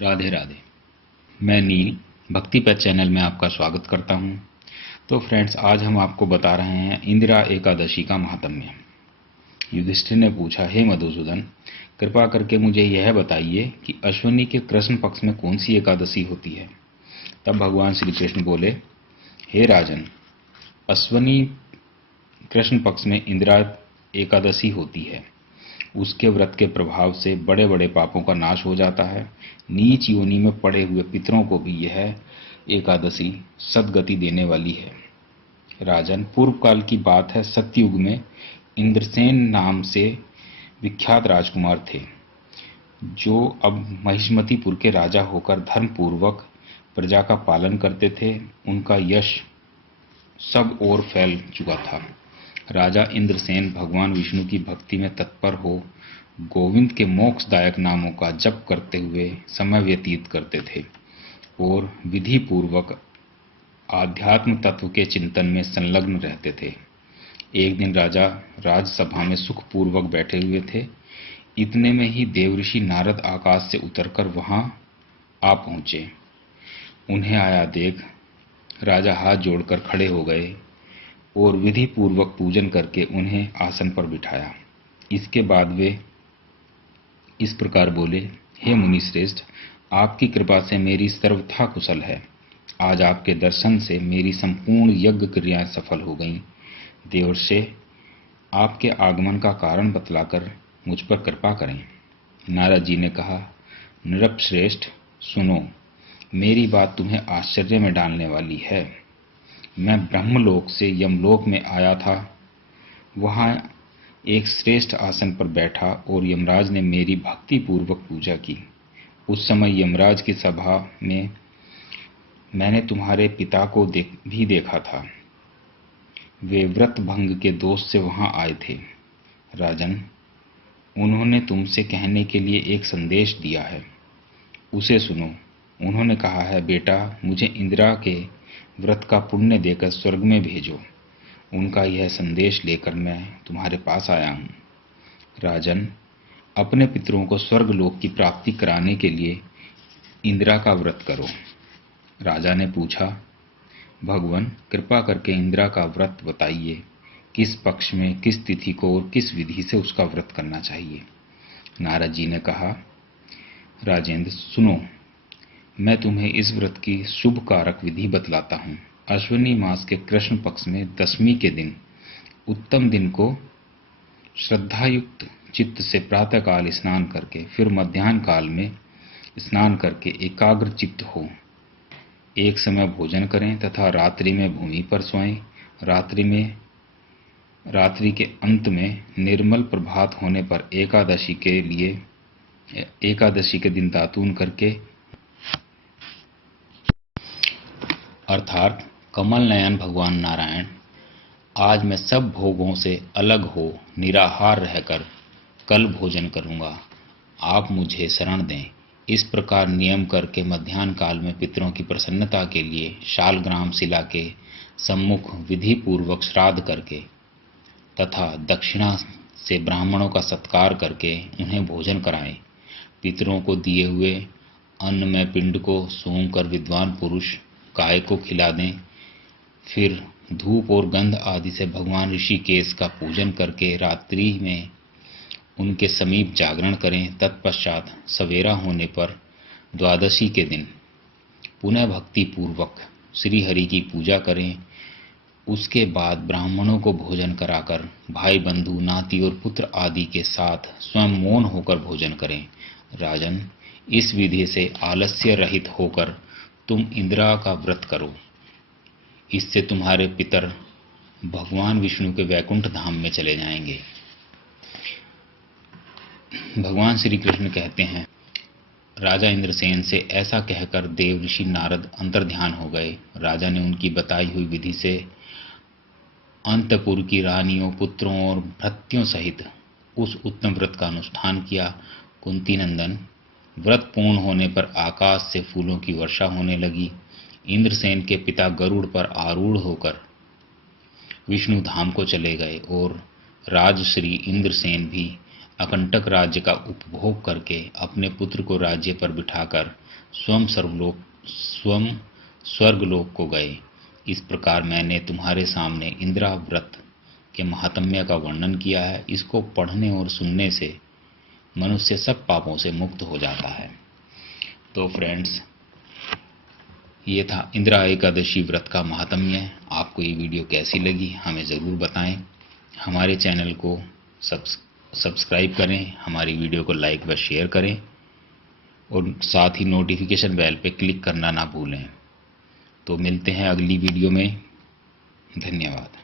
राधे राधे। मैं नील भक्ति पथ चैनल में आपका स्वागत करता हूं। तो फ्रेंड्स, आज हम आपको बता रहे हैं इंदिरा एकादशी का महात्म्य। युधिष्ठिर ने पूछा, हे मधुसूदन, कृपा करके मुझे यह बताइए कि अश्विनी के कृष्ण पक्ष में कौन सी एकादशी होती है। तब भगवान श्री कृष्ण बोले, हे राजन, अश्विनी कृष्ण पक्ष में इंदिरा एकादशी होती है। उसके व्रत के प्रभाव से बड़े बड़े पापों का नाश हो जाता है। नीच योनि में पड़े हुए पितरों को भी यह एकादशी सद्गति देने वाली है। राजन, पूर्व काल की बात है। सतयुग में इंद्रसेन नाम से विख्यात राजकुमार थे, जो अब महिष्मतिपुर के राजा होकर धर्म पूर्वक प्रजा का पालन करते थे। उनका यश सब ओर फैल चुका था। राजा इंद्रसेन भगवान विष्णु की भक्ति में तत्पर हो गोविंद के मोक्षदायक नामों का जप करते हुए समय व्यतीत करते थे और विधि पूर्वक आध्यात्म तत्व के चिंतन में संलग्न रहते थे। एक दिन राजा राजसभा में सुखपूर्वक बैठे हुए थे। इतने में ही देवऋषि नारद आकाश से उतरकर वहां आ पहुंचे। उन्हें आया देख राजा हाथ जोड़कर खड़े हो गए और विधि पूर्वक पूजन करके उन्हें आसन पर बिठाया। इसके बाद वे इस प्रकार बोले, हे मुनि श्रेष्ठ, आपकी कृपा से मेरी सर्वथा कुशल है। आज आपके दर्शन से मेरी संपूर्ण यज्ञ क्रियाएं सफल हो गईं। देवर्षि, आपके आगमन का कारण बतलाकर मुझ पर कृपा करें। नारद जी ने कहा, नृपश्रेष्ठ, सुनो, मेरी बात तुम्हें आश्चर्य में डालने वाली है। मैं ब्रह्मलोक से यमलोक में आया था। वहां एक श्रेष्ठ आसन पर बैठा और यमराज ने मेरी भक्ति पूर्वक पूजा की। उस समय यमराज की सभा में मैंने तुम्हारे पिता को भी देखा था। वे व्रत भंग के दोष से वहां आए थे। राजन, उन्होंने तुमसे कहने के लिए एक संदेश दिया है, उसे सुनो। उन्होंने कहा है, बेटा, मुझे इंदिरा के व्रत का पुण्य देकर स्वर्ग में भेजो। उनका यह संदेश लेकर मैं तुम्हारे पास आया हूं। राजन, अपने पितरों को स्वर्ग लोक की प्राप्ति कराने के लिए इंदिरा का व्रत करो। राजा ने पूछा, भगवान, कृपा करके इंदिरा का व्रत बताइए। किस पक्ष में, किस तिथि को और किस विधि से उसका व्रत करना चाहिए। नारद जी ने कहा, राजेंद्र, सुनो, मैं तुम्हें इस व्रत की शुभ कारक विधि बतलाता हूं। अश्विनी मास के कृष्ण पक्ष में दशमी के दिन, उत्तम दिन को श्रद्धायुक्त चित्त से प्रातःकाल स्नान करके, फिर मध्याह्न काल में स्नान करके एकाग्र चित्त हो एक समय भोजन करें तथा रात्रि में भूमि पर सोएं। रात्रि के अंत में निर्मल प्रभात होने पर एकादशी के दिन दातून करके, अर्थात कमल नयन भगवान नारायण, आज मैं सब भोगों से अलग हो निराहार रहकर कल भोजन करूंगा, आप मुझे शरण दें। इस प्रकार नियम करके मध्याह्न काल में पितरों की प्रसन्नता के लिए शालग्राम शिला के सम्मुख विधि पूर्वक श्राद्ध करके तथा दक्षिणा से ब्राह्मणों का सत्कार करके उन्हें भोजन कराएं। पितरों को दिए हुए अन्न में पिंड को सूंघ कर विद्वान पुरुष गाय को खिला दें। फिर धूप और गंध आदि से भगवान ऋषिकेश का पूजन करके रात्रि में उनके समीप जागरण करें। तत्पश्चात सवेरा होने पर द्वादशी के दिन पुनः भक्ति पूर्वक श्री हरि की पूजा करें। उसके बाद ब्राह्मणों को भोजन कराकर भाई बंधु नाती और पुत्र आदि के साथ स्वयं मौन होकर भोजन करें। राजन, इस विधि से आलस्य रहित होकर तुम इंदिरा का व्रत करो। इससे तुम्हारे पितर भगवान विष्णु के वैकुंठ धाम में चले जाएंगे। भगवान श्री कृष्ण कहते हैं, राजा इंद्रसेन से ऐसा कहकर देव ऋषि नारद अंतर्ध्यान हो गए। राजा ने उनकी बताई हुई विधि से अंतपुर की रानियों, पुत्रों और भृत्यों सहित उस उत्तम व्रत का अनुष्ठान किया। कुंती नंदन, व्रत पूर्ण होने पर आकाश से फूलों की वर्षा होने लगी। इंद्रसेन के पिता गरुड़ पर आरूढ़ होकर विष्णु धाम को चले गए और राजश्री इंद्रसेन भी अकंटक राज्य का उपभोग करके अपने पुत्र को राज्य पर बिठाकर स्वयं स्वर्गलोक को गए। इस प्रकार मैंने तुम्हारे सामने इंदिरा व्रत के महात्म्य का वर्णन किया है। इसको पढ़ने और सुनने से मनुष्य सब पापों से मुक्त हो जाता है। तो फ्रेंड्स, ये था इंदिरा एकादशी व्रत का महात्म्य। आपको ये वीडियो कैसी लगी हमें ज़रूर बताएं। हमारे चैनल को सब्सक्राइब करें, हमारी वीडियो को लाइक व शेयर करें और साथ ही नोटिफिकेशन बेल पे क्लिक करना ना भूलें। तो मिलते हैं अगली वीडियो में। धन्यवाद।